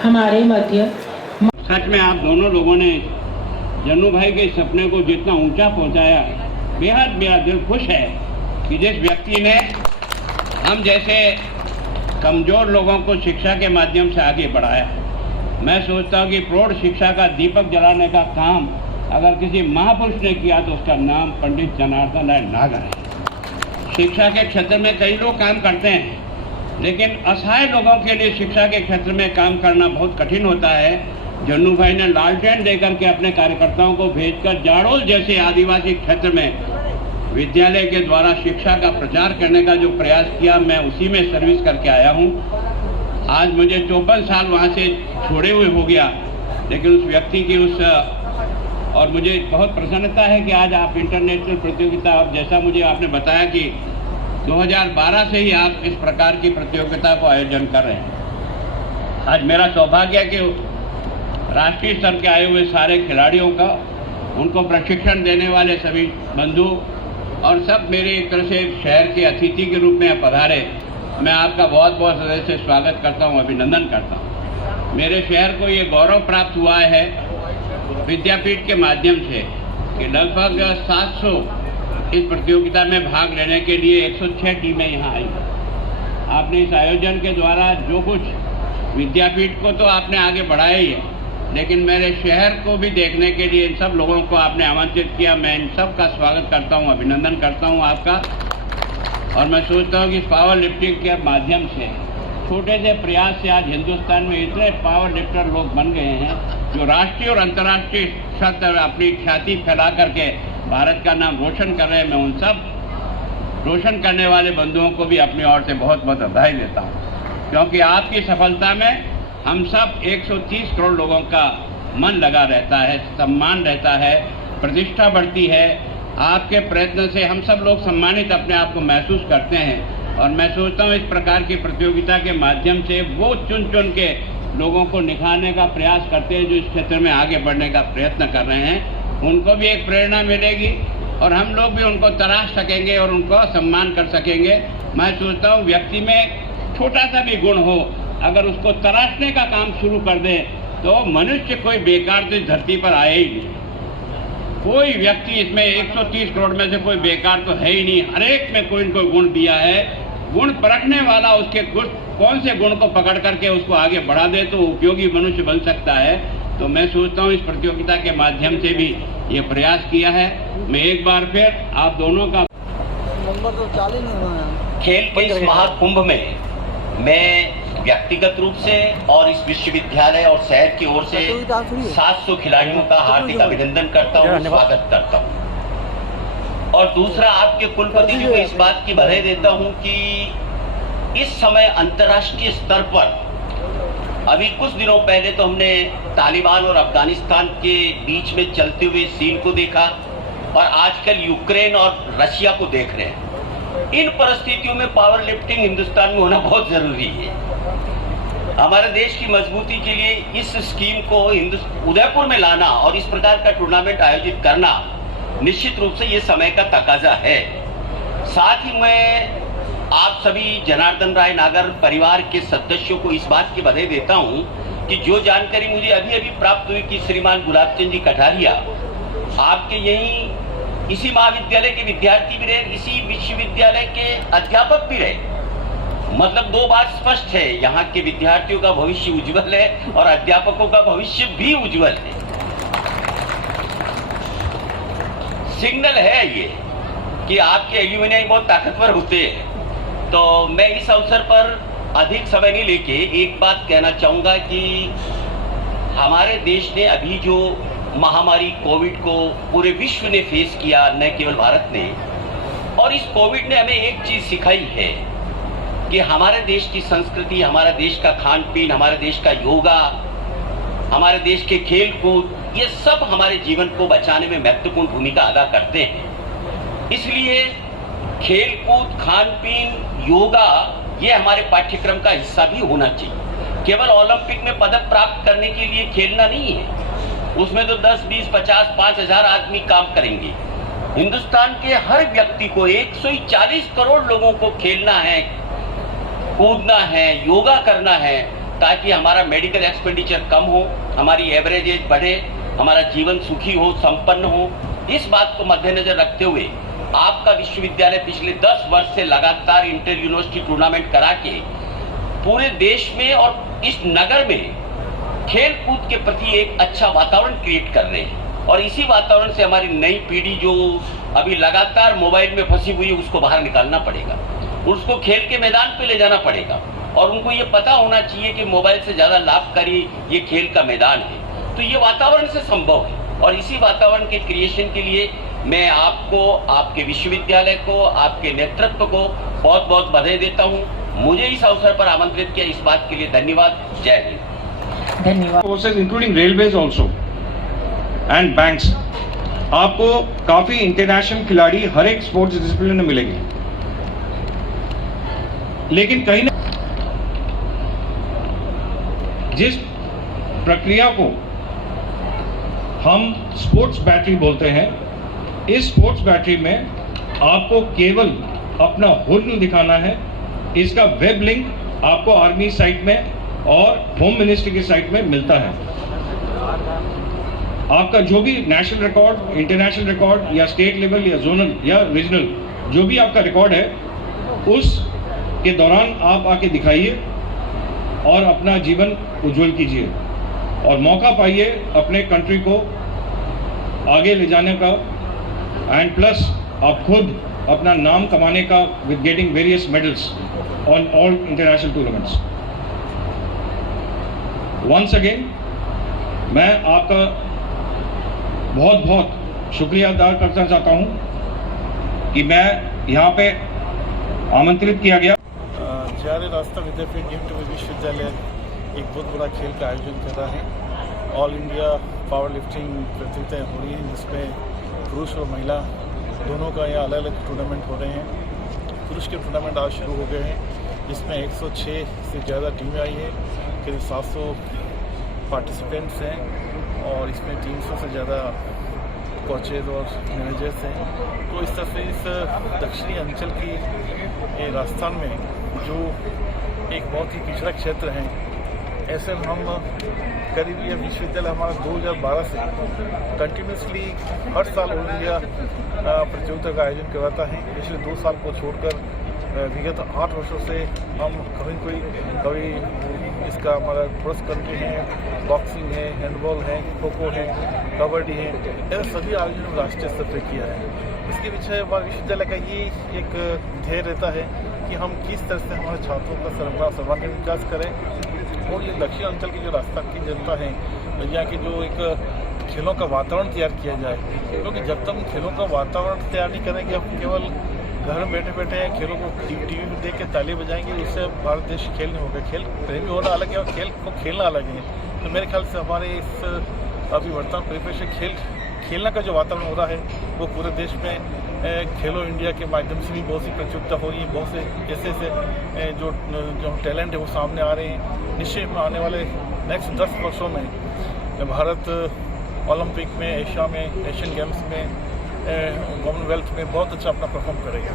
हमारे मध्य। सच में आप दोनों लोगों ने जन्नू भाई के सपने को जितना ऊंचा पहुंचाया, बेहद बेहद दिल खुश है कि जिस व्यक्ति ने हम जैसे कमजोर लोगों को शिक्षा के माध्यम से आगे बढ़ाया। मैं सोचता हूँ कि प्रौढ़ शिक्षा का दीपक जलाने का काम अगर किसी महापुरुष ने किया तो उसका नाम पंडित जनार्दन राय नागर है। शिक्षा के क्षेत्र में कई लोग काम करते हैं, लेकिन असहाय लोगों के लिए शिक्षा के क्षेत्र में काम करना बहुत कठिन होता है। जन्नू भाई ने लालटेन देकर के अपने कार्यकर्ताओं को भेजकर जाड़ोल जैसे आदिवासी क्षेत्र में विद्यालय के द्वारा शिक्षा का प्रचार करने का जो प्रयास किया, मैं उसी में सर्विस करके आया हूँ। आज मुझे 54 साल वहाँ से छोड़े हुए हो गया, लेकिन उस व्यक्ति की और मुझे बहुत प्रसन्नता है कि आज आप इंटरनेशनल प्रतियोगिता, और जैसा मुझे आपने बताया कि 2012 से ही आप इस प्रकार की प्रतियोगिता को आयोजन कर रहे हैं। आज मेरा सौभाग्य है कि राष्ट्रीय स्तर के आए हुए सारे खिलाड़ियों का, उनको प्रशिक्षण देने वाले सभी बंधु और सब मेरे एक तरह से शहर के अतिथि के रूप में पधारे, मैं आपका बहुत बहुत हृदय से स्वागत करता हूँ, अभिनंदन करता हूँ। मेरे शहर को ये गौरव प्राप्त हुआ है विद्यापीठ के माध्यम से कि लगभग 700 इस प्रतियोगिता में भाग लेने के लिए 106 टीमें यहाँ आई। आपने इस आयोजन के द्वारा जो कुछ विद्यापीठ को तो आपने आगे बढ़ाया ही है, लेकिन मेरे शहर को भी देखने के लिए इन सब लोगों को आपने आमंत्रित किया। मैं इन सब का स्वागत करता हूँ, अभिनंदन करता हूँ आपका। और मैं सोचता हूँ कि इस पावर लिफ्टिंग के माध्यम से, छोटे से प्रयास से आज हिंदुस्तान में इतने पावर लिफ्टर लोग बन गए हैं जो राष्ट्रीय और अंतर्राष्ट्रीय स्तर पर अपनी ख्याति फैला करके भारत का नाम रोशन कर रहे हैं। मैं उन सब रोशन करने वाले बंधुओं को भी अपनी ओर से बहुत बहुत बधाई देता हूँ, क्योंकि आपकी सफलता में हम सब 130 करोड़ लोगों का मन लगा रहता है, सम्मान रहता है, प्रतिष्ठा बढ़ती है। आपके प्रयत्न से हम सब लोग सम्मानित अपने आप को महसूस करते हैं। और मैं सोचता हूँ इस प्रकार की प्रतियोगिता के माध्यम से वो चुन चुन के लोगों को निखारने का प्रयास करते हैं जो इस क्षेत्र में आगे बढ़ने का प्रयत्न कर रहे हैं। उनको भी एक प्रेरणा मिलेगी और हम लोग भी उनको तराश सकेंगे और उनको सम्मान कर सकेंगे। मैं सोचता हूँ व्यक्ति में छोटा सा भी गुण हो, अगर उसको तराशने का काम शुरू कर दे तो मनुष्य कोई बेकार तो इस धरती पर आए ही नहीं। कोई व्यक्ति इसमें 130 करोड़ में से कोई बेकार तो है ही नहीं। हर एक में कोई न कोई गुण दिया है। गुण परखने वाला उसके गुण, कौन से गुण को पकड़ करके उसको आगे बढ़ा दे तो उपयोगी मनुष्य बन सकता है। तो मैं सोचता हूँ इस प्रतियोगिता के माध्यम से भी ये प्रयास किया है। मैं एक बार फिर आप दोनों का खेल के इस महाकुंभ में मैं व्यक्तिगत रूप से और इस विश्वविद्यालय और शहर की ओर से 700 खिलाड़ियों का हार्दिक अभिनंदन करता हूँ, स्वागत करता हूँ। और दूसरा, आपके कुलपति जी को इस बात की बधाई देता हूँ कि इस समय अंतर्राष्ट्रीय स्तर पर, अभी कुछ दिनों पहले तो हमने तालिबान और अफगानिस्तान के बीच में चलते हुए सीन को देखा और आजकल यूक्रेन और रशिया को देख रहे हैं। इन परिस्थितियों में पावर लिफ्टिंग हिंदुस्तान में होना बहुत जरूरी है। हमारे देश की मजबूती के लिए इस स्कीम को उदयपुर में लाना और इस प्रकार का टूर्नामेंट आयोजित करना निश्चित रूप से ये समय का तकाजा है। साथ ही मैं आप सभी जनार्दन राय नागर परिवार के सदस्यों को इस बात की बधाई देता हूं कि जो जानकारी मुझे अभी अभी प्राप्त हुई कि श्रीमान गुलाबचंद जी कठारिया आपके यही इसी महाविद्यालय के विद्यार्थी भी रहे, इसी विश्वविद्यालय के अध्यापक भी रहे। मतलब दो बात स्पष्ट है, यहाँ के विद्यार्थियों का भविष्य उज्जवल है और अध्यापकों का भविष्य भी उज्जवल है। सिग्नल है ये कि आपके एल्यूमिनियम बहुत ताकतवर होते हैं। तो मैं इस अवसर पर अधिक समय नहीं लेके एक बात कहना चाहूंगा कि हमारे देश ने अभी जो महामारी कोविड को पूरे विश्व ने फेस किया, न केवल भारत ने, और इस कोविड ने हमें एक चीज सिखाई है कि हमारे देश की संस्कृति, हमारे देश का खान पीन, हमारे देश का योगा, हमारे देश के खेल कूद, ये सब हमारे जीवन को बचाने में महत्वपूर्ण भूमिका अदा करते हैं। इसलिए खेल कूद, खान पीन, योगा ये हमारे पाठ्यक्रम का हिस्सा भी होना चाहिए। केवल ओलंपिक में पदक प्राप्त करने के लिए खेलना नहीं है, उसमें तो 10, 20, 50, 5,000 आदमी काम करेंगे। हिंदुस्तान के हर व्यक्ति को 140 करोड़ लोगों को खेलना है, कूदना है, योगा करना है, ताकि हमारा मेडिकल एक्सपेंडिचर कम हो, हमारी एवरेज एज बढ़े, हमारा जीवन सुखी हो, संपन्न हो। इस बात को मद्देनजर रखते हुए आपका विश्वविद्यालय पिछले 10 वर्ष से लगातार इंटर यूनिवर्सिटी टूर्नामेंट करा के पूरे देश में और इस नगर में खेल कूद के प्रति एक अच्छा वातावरण क्रिएट कर रहे हैं। और इसी वातावरण से हमारी नई पीढ़ी जो अभी लगातार मोबाइल में फंसी हुई है, उसको बाहर निकालना पड़ेगा, उसको खेल के मैदान पे ले जाना पड़ेगा। और उनको ये पता होना चाहिए कि मोबाइल से ज्यादा लाभकारी ये खेल का मैदान है। तो ये वातावरण से संभव है। और इसी वातावरण के क्रिएशन के लिए मैं आपको, आपके विश्वविद्यालय को, आपके नेतृत्व को बहुत बहुत बधाई देता हूँ। मुझे इस अवसर पर आमंत्रित किया, इस बात के लिए धन्यवाद। जय हिंद। धन्यवाद। Forces including railways also and banks, आपको काफी इंटरनेशनल खिलाड़ी हर एक स्पोर्ट्स डिसिप्लिन में मिलेंगे, लेकिन कहीं ना जिस प्रक्रिया को हम स्पोर्ट्स बैटरी बोलते हैं, इस स्पोर्ट्स बैटरी में आपको केवल अपना हुनर दिखाना है। इसका वेब लिंक आपको आर्मी साइट में और होम मिनिस्ट्री की साइट में मिलता है। आपका जो भी नेशनल रिकॉर्ड, इंटरनेशनल रिकॉर्ड या स्टेट लेवल या जोनल या रीजनल जो भी आपका रिकॉर्ड है, उस के दौरान आप आके दिखाइए और अपना जीवन उज्जवल कीजिए और मौका पाइए अपने कंट्री को आगे ले जाने का, एंड प्लस आप खुद अपना नाम कमाने का with getting various medals on all international tournaments. Once again मैं आपका बहुत बहुत शुक्रिया अदा करना चाहता हूं कि मैं यहाँ पे आमंत्रित किया गया। જ્યારે रास्ता विद्यापीठ गिफ्ट विश्वविद्यालय एक बहुत बड़ा खेल का आयोजन कर रहा है। ऑल इंडिया पावर लिफ्टिंग प्रतियोगिताएँ हो रही हैं, जिसमें पुरुष और महिला दोनों का यहाँ अलग अलग टूर्नामेंट हो रहे हैं। पुरुष के टूर्नामेंट आज शुरू हो गए हैं, जिसमें 106 से ज़्यादा टीमें आई हैं, करीब 700 पार्टिसिपेंट्स हैं और इसमें 300 से ज़्यादा कोचेज और मैनेजर्स हैं। तो इस तरह से इस दक्षिणी अंचल की राजस्थान में जो एक बहुत ही पिछड़ा क्षेत्र है, ऐसे में हम करीब ये विश्वविद्यालय हमारा 2012 से कंटिन्यूसली हर साल ऑल इंडिया प्रतियोगिता का आयोजन करवाता है। पिछले 2 साल को छोड़कर विगत 8 वर्षों से हम कभी इसका हमारा क्रॉस कंट्री है, बॉक्सिंग है, हैंडबॉल है, खो खो है, कबड्डी है, ऐसे सभी आयोजन राष्ट्रीय स्तर पर किया है। इसके पीछे हमारे विश्वविद्यालय का ये एक ध्येय रहता है कि हम किस तरह से हमारे छात्रों का सर्वांगीण विकास करें और ये दक्षिण अंचल की जो राजस्थान की जनता है, यहाँ की जो एक खेलों का वातावरण तैयार किया जाए। क्योंकि जब तक हम खेलों का वातावरण तैयार नहीं करेंगे, हम केवल घर में बैठे बैठे खेलों को टीवी में देख के ताली बजाएंगे, इससे भारत देश खेल नहीं होगा। खेल प्रेमी होना अलग है और खेल को खेलना अलग है। तो मेरे ख्याल से हमारे इस अभी वर्तमान परिप्रेक्ष्य खेलने का जो वातावरण हो रहा है, वो पूरे देश में खेलो इंडिया के माध्यम से भी बहुत सी प्रतियोगिता हो रही है। बहुत से ऐसे जो टैलेंट है वो सामने आ रहे हैं। निश्चय में आने वाले नेक्स्ट 10 वर्षों में भारत ओलंपिक में, एशिया में, एशियन गेम्स में, कॉमनवेल्थ में बहुत अच्छा अपना परफॉर्म करेगा।